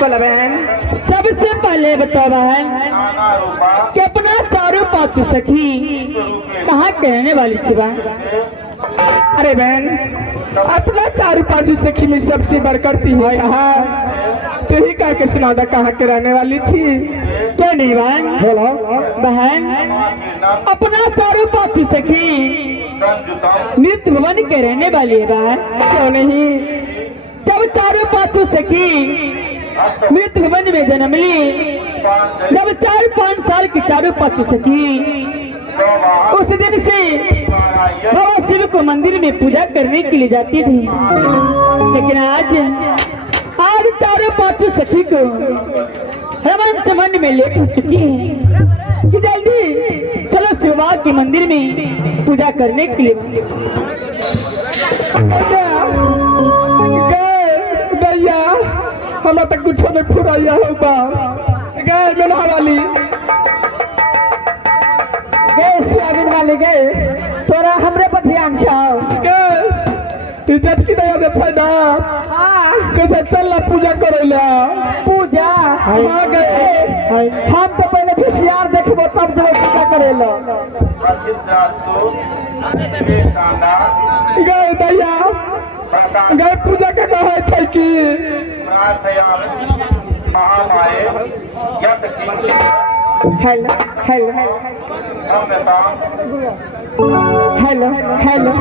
बोला बहन, सबसे पहले बताओ बहन कि अपना चारों पांचों सखी कहाँ के रहने वाली थी बहन? अरे बहन, अपना चारों पांचों सखी में सबसे बढ़कर थी कहा तो ही कह के सुना कहाँ के रहने वाली थी? क्या नहीं बहन? बोलो बहन, अपना चारों पांचों सखी नित्य भवन के रहने वाली है बहन। क्यों नहीं? जब चारों पांचों सखी मृत भवन में जन्म ली, जब 4-5 साल की चारों पांचों सखी उस दिन से बाबा शिव को मंदिर में पूजा करने के लिए जाती थी। लेकिन आज चारों पांचों सखी को रमन चमन में लेट हो चुकी है कि जल्दी चलो शिवा के मंदिर में पूजा करने के लिए। भैया हम तक कुछ न खुराया होगा गए मेला वाली गए स्वामीन वाले गए तोरा हमरे पर ध्यान छाओ के इज्जत की दया दे छै ना कैसे चल ला पूजा करेला पूजा हाँ गए हम तो पहले होशियार देखबो तब जो पूजा करेला गए दैया गए पूजा के कहे छै कि हेलो हेलो हेलो हेलो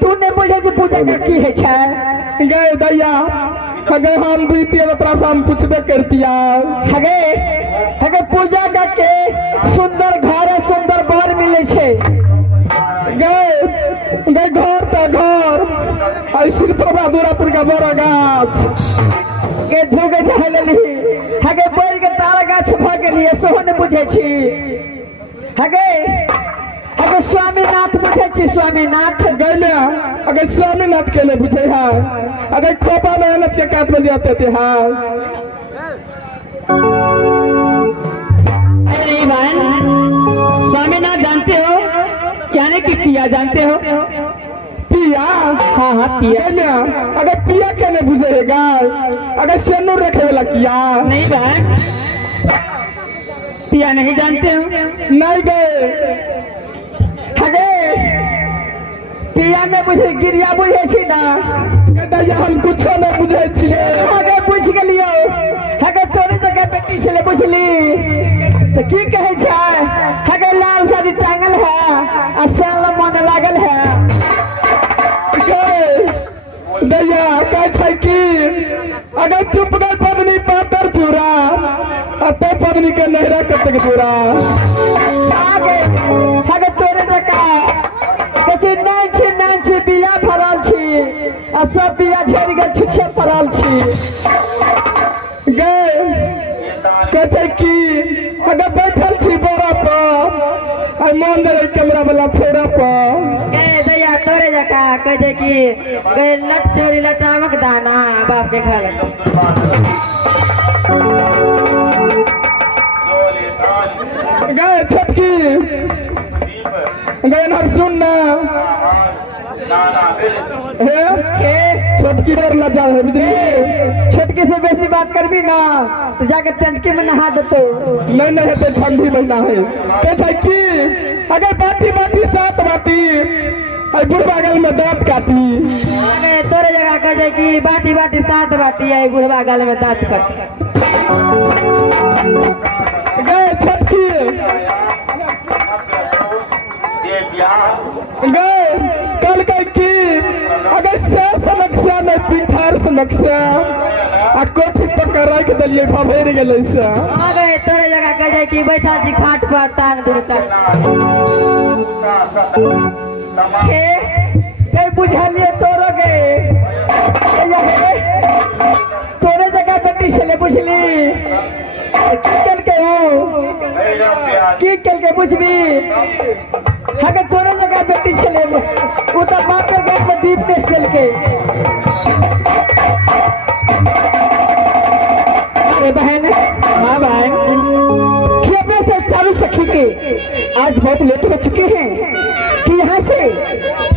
तूने मुझे जो पूजा का की है छै गए दैया अगर हम बीती तोरा से हम पूछबे करतिया हगे हगे पूजा का के सुंदर घर है सुंदर बर मिले छे गए गए घर तो घर ऐसी तोरा दूरापुर का बड़ा गाछ के धुगे जहलली हगे बोल के तारा गाछ भ गेलिए सोहो ने बुझे छी हगे हगे स्वामीनाथ बुझे छी स्वामीनाथ गए अगर स्वामीनाथ के लिए बुझे है अगर खोपा में न चेकात में जाते थे हाँ अरे बहन स्वामीनाथ जानते हो यानी कि पिया जानते हो पिया हाँ हाँ पिया गए अगर पिया के नहीं बुझेगा अगर सेनूर रखे वाला किया नहीं बहन पिया नहीं जानते हो नहीं गए हगे पिया में बुझे गिरिया बुझे छी ना दैया हम कुछ नहीं बुझे छिए हगे बुझ गेलियो हगे तोरे जगह बेटी छले बुझली तो की कहे छै हगे लाल साड़ी टांगल है आ साल मन लागल है दैया कहे छै कि अगर चुप गए पत्नी पातर चूरा तो पत्नी के नहरा कटक चूरा हगे तोरे जगह कथी नाच बिया भरल छी आ सब बिया झड़ के छुछे पड़ल छी गए कहे कि अगर बैठल छी बोरा पर आई मन दे कैमरा वाला छोरा पर ए दैया तोरे जका कहे कि कहे लट चोरी लटावक दाना बाप के खा गए छटकी गए ना सुन ना हे छटकी डर लजा है बुझली छोटकी से बेसी बात करबी ना तो जाके टंकी में नहा देतो नहीं नहीं है ठंडी महीना है कैसा कि अगर बाटी बाटी सात बाटी आई बुढ़वा गल में दांत काटी अरे तोरे जगह कहे कि बाटी बाटी सात बाटी आई बुढ़वा गल में दांत काटी गए छटकी गए कल कह की अगर से समस्या में पिठार समस्या आ कोठी पकड़ रख दिलिए भभेर गेले से अरे तोरे जगह कहे कि बैठा जी खाट पर टांग दूरता के बुझलिए तोरो के तोरे जगह बेटी छले बुझली की कल के बुझबी हगे तोरे जगह बेटी छले वो तो बाप के घर में दीप पेश कल के अरे बहन हाँ बहन खेपे से चालू सखी के आज बहुत लेट हो चुके हैं कि यहाँ से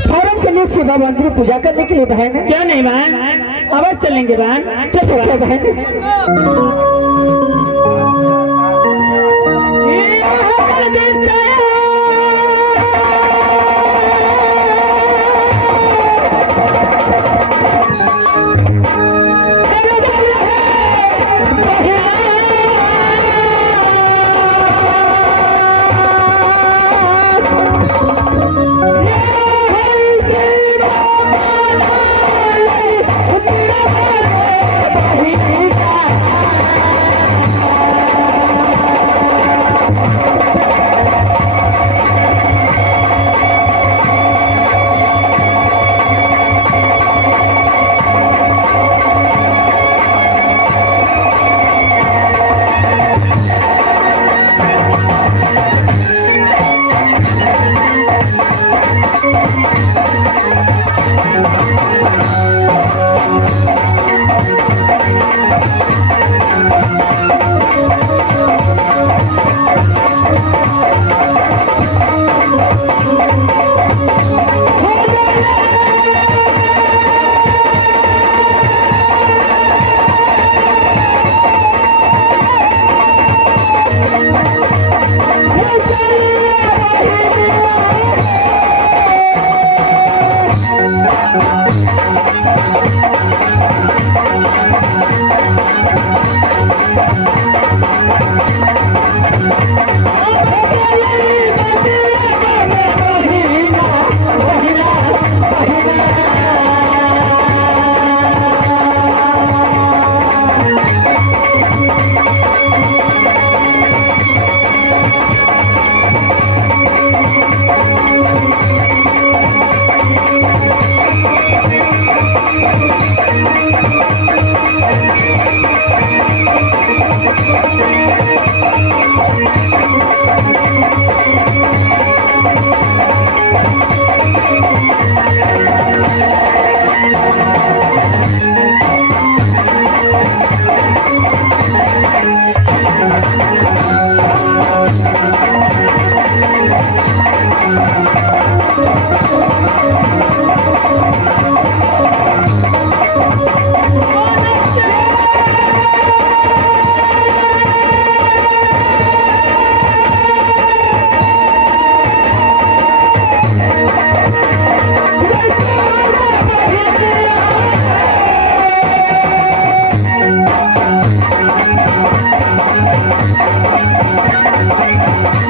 फौरन चलिए शिवा मंदिर में पूजा करने के लिए बहन क्या नहीं बहन अवश्य चलेंगे बहन चल सकते बहन है